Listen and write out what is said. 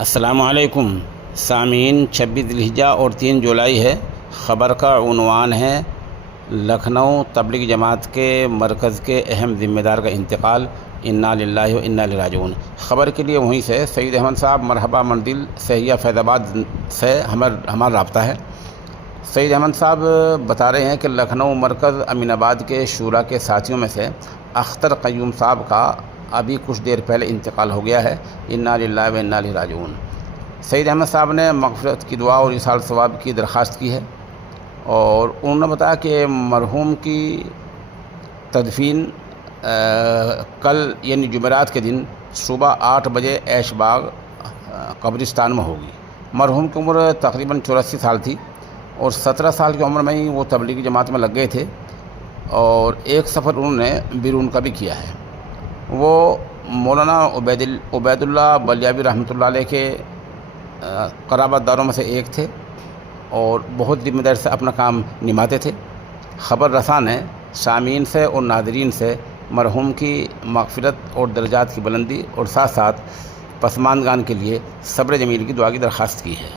السلام علیکم سامعین، 26 ذوالحجہ اور 3 جولائی ہے۔ خبر کا عنوان ہے لکھنؤ تبلیغ جماعت کے مرکز کے اہم ذمہ دار کا انتقال، انا للہ و انا الیہ راجعون۔ خبر کے لیے وہیں سے سید احمد صاحب مرحبا منزل سہیا فیض آباد سے ہمارا رابطہ ہے۔ سید احمد صاحب بتا رہے ہیں کہ لکھنؤ مرکز امین آباد کے شورا کے ساتھیوں میں سے اختر قیوم صاحب کا ابھی کچھ دیر پہلے انتقال ہو گیا ہے، انا للہ و انا الیہ راجعون۔ سید احمد صاحب نے مغفرت کی دعا اور ایصال ثواب کی درخواست کی ہے، اور انہوں نے بتایا کہ مرحوم کی تدفین کل یعنی جمعرات کے دن صبح 8 بجے ایش باغ قبرستان میں ہوگی۔ مرحوم کی عمر تقریباً 84 سال تھی، اور 17 سال کی عمر میں ہی وہ تبلیغی جماعت میں لگ گئے تھے، اور ایک سفر انہوں نے بیرون کا بھی کیا ہے۔ وہ مولانا عبید اللہ بلیابی رحمۃ اللہ علیہ کے قرابت داروں میں سے ایک تھے، اور بہت ذمہ داری سے اپنا کام نبھاتے تھے۔ خبر رساں نے سامعین سے اور ناظرین سے مرحوم کی مغفرت اور درجات کی بلندی اور ساتھ ساتھ پسماندگان کے لیے صبر جمیل کی دعا کی درخواست کی ہے۔